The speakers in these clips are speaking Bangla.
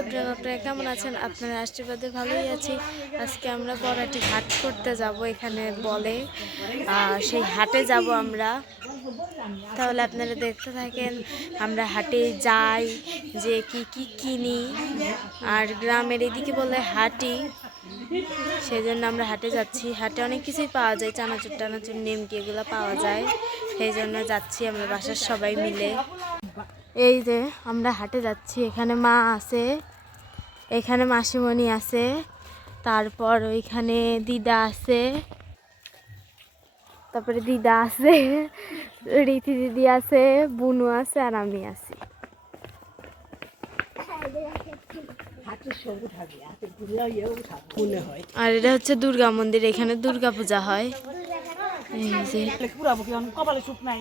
এভরিওয়ান আপনারা কেমন আছেন? আপনারা আশীর্বাদে ভালোই আছি। আজকে আমরা বড়াটি হাট করতে যাব এখানে বলে। সেই হাটে যাব আমরা। তাহলে আপনারা দেখতে থাকেন, আমরা হাটে যাই, যে কি কি কিনি। আর গ্রামের এদিকে বলে হাটি। সেই জন্য আমরা হাটে যাচ্ছি। হাটে অনেক কিছুই পাওয়া যায় চানাচুর টানাচুর নিমকি এগুলো পাওয়া যায়। সেই জন্য যাচ্ছি আমরা বাসার সবাই মিলে। এই যে, আমরা হাটে যাচ্ছি। এখানে মা আছে, এখানে মাসিমণি আছে, তারপর ওইখানে দিদা আছে, তারপরে দিদা আছে, রীতি দিদি আছে, বুনু আছে, আর আমি আছি। আর এটা হচ্ছে দুর্গা মন্দির, এখানে দুর্গা পূজা হয়। এই যে পুরাবো কি এখন কপালে সুখ নাই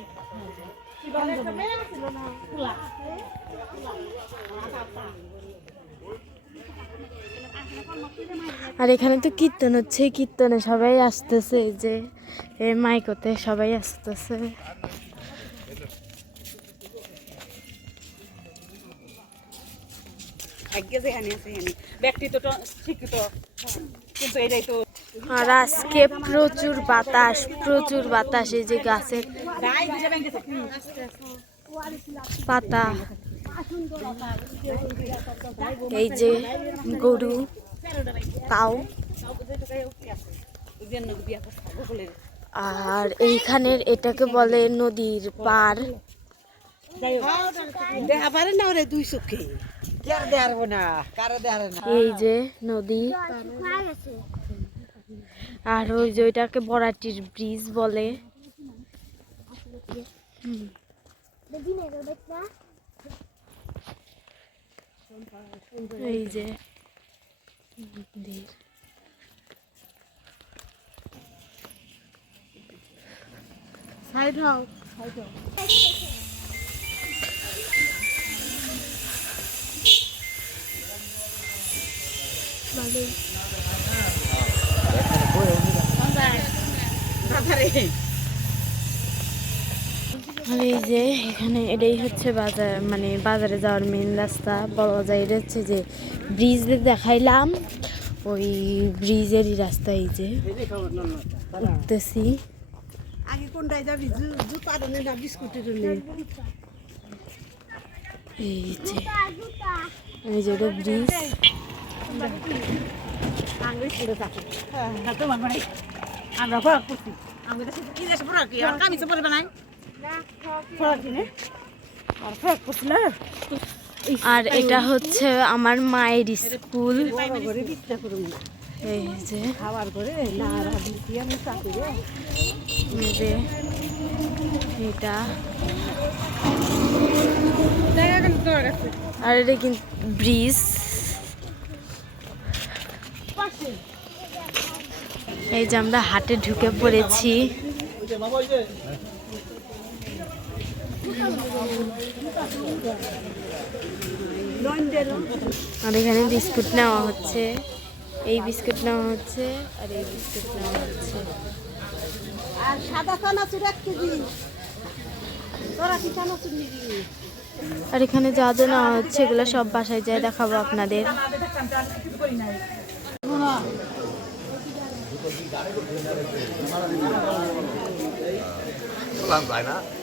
আর এখানে তো কীর্তন হচ্ছে কীর্তনে সবাই আসতেছে যে মাইকতে সবাই আসতেছে। আর আজকে প্রচুর বাতাস প্রচুর বাতাস এই যে গাছের পাতা। এই যে গরু কাউ আর এইখানের এটাকে বলে নদীর পার। এই যে নদী। আর ওই যে ওইটাকে বরাটির ব্রিজ বলে। হুম। এই যে মন্দির। সাইড হও আর এই যে এখানে এটাই হচ্ছে বাজার মানে বাজারে যাওয়ার মেন রাস্তা। বড় বাজার এটা হচ্ছে যে ব্রিজ দেখাইলাম। ওই ব্রিজেরই রাস্তা এই যে। উঠতেছি। আগে কোনটায় যাবি? জুতা না বিস্কুটের এই যে এই যে ব্রিজ হ্যাঁ তো মানে আমরা কি পরে বানাই আর ফরাক করছি না। আর এটা হচ্ছে আমার মায়ের স্কুল। এই যে এটা। আর এটা কিন্তু ব্রিজ। এই যে আমরা হাটে ঢুকে পড়েছি। আর এখানে বিস্কুট নেওয়া হচ্ছে। এই বিস্কুট নেওয়া হচ্ছে আর এই বিস্কুট নেওয়া হচ্ছে। আর সাদা চানাচুর এক কেজি। তোরা কি চানাচুর নিবি? আর এখানে যা যা নেওয়া হচ্ছে এগুলো সব বাসায় যায় দেখাবো আপনাদের। মতো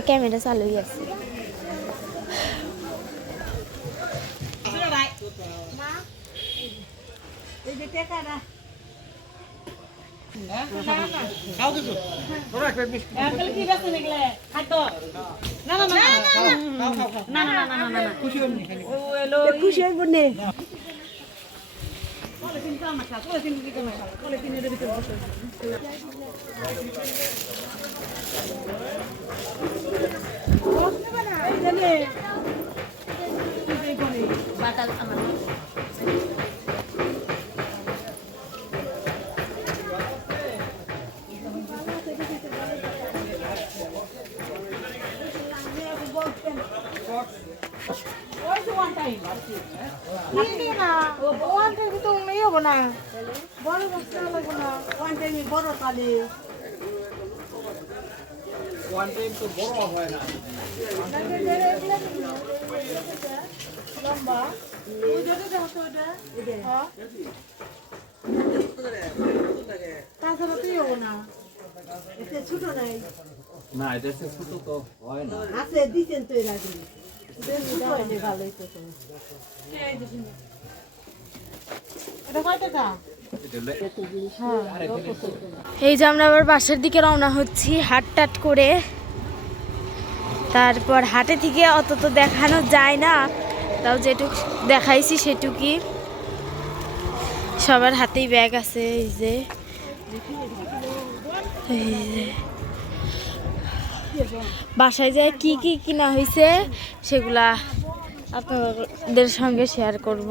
আমার ক্যামেরা চালুই আছে খুশি হইব নে বাটাল আমার বড় কালে ওয়ান টাইম তো বড় হয় না লম্বা ওই যেটা দেখো তো ওটা হ্যাঁ তাছাড়া তুই হব না। এতে ছোট নাই না এটা ছোট তো হয় না। আছে দিছেন তো এর আগে ছোট হইলে ভালোই তো এটা কয় টাকা? এই যে আমরা আবার বাসার দিকে রওনা হচ্ছি, হাট টাট করে। তারপর হাটে থেকে অত তো দেখানো যায় না, তাও যেটুক দেখাইছি সেটুকি সবার হাতেই ব্যাগ আছে, এই যে। এই যে। বাসায় যায় কি কি কিনা হয়েছে সেগুলা আপনাদের সঙ্গে শেয়ার করব।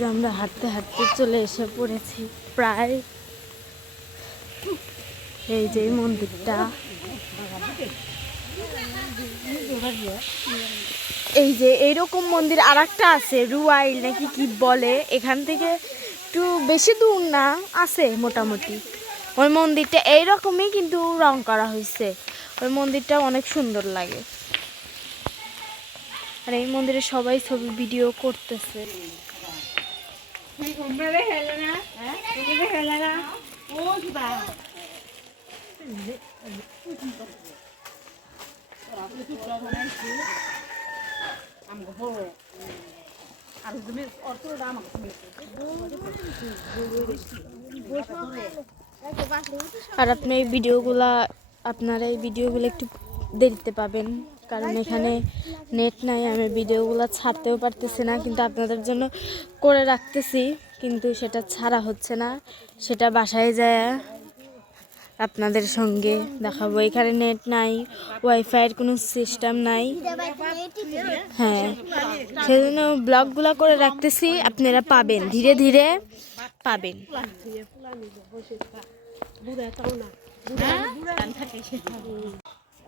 যে আমরা হাঁটতে হাঁটতে চলে এসে পড়েছি। প্রায় এই যে মন্দিরটা। এই যে এইরকম মন্দির আর একটা আছে, রুয়াইল নাকি কি বলে? এখান থেকে একটু বেশি দূর না, আছে মোটামুটি। ওই মন্দিরটা এইরকমই কিন্তু রং করা হয়েছে। ওই মন্দিরটা অনেক সুন্দর লাগে। আর এই মন্দিরে সবাই ছবি ভিডিও করতেছে। আমাকে আর আপনি এই ভিডিওগুলা আপনারা এই ভিডিওগুলো একটু দেরিতে পাবেন। কারণ এখানে নেট নাই আমি ভিডিওগুলো ছাড়তেও পারতেছি না কিন্তু আপনাদের জন্য করে রাখতেছি কিন্তু সেটা ছাড়া হচ্ছে না সেটা বাসায় যায় আপনাদের সঙ্গে দেখাবো এখানে নেট নাই ওয়াইফাইয়ের কোনো সিস্টেম নাই হ্যাঁ সেজন্য ব্লগগুলো করে রাখতেছি আপনারা পাবেন ধীরে ধীরে পাবেন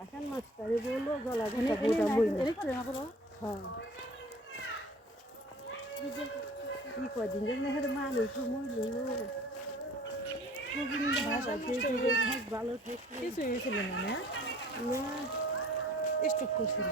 এখন মাস্টারে বলল গলা ঘণ্টা বুড়া বইল কি কদিন যে মেহের মানুষ মরল ভালো থাকলে কিছু হয়েছিল না? না। স্টক করছিল।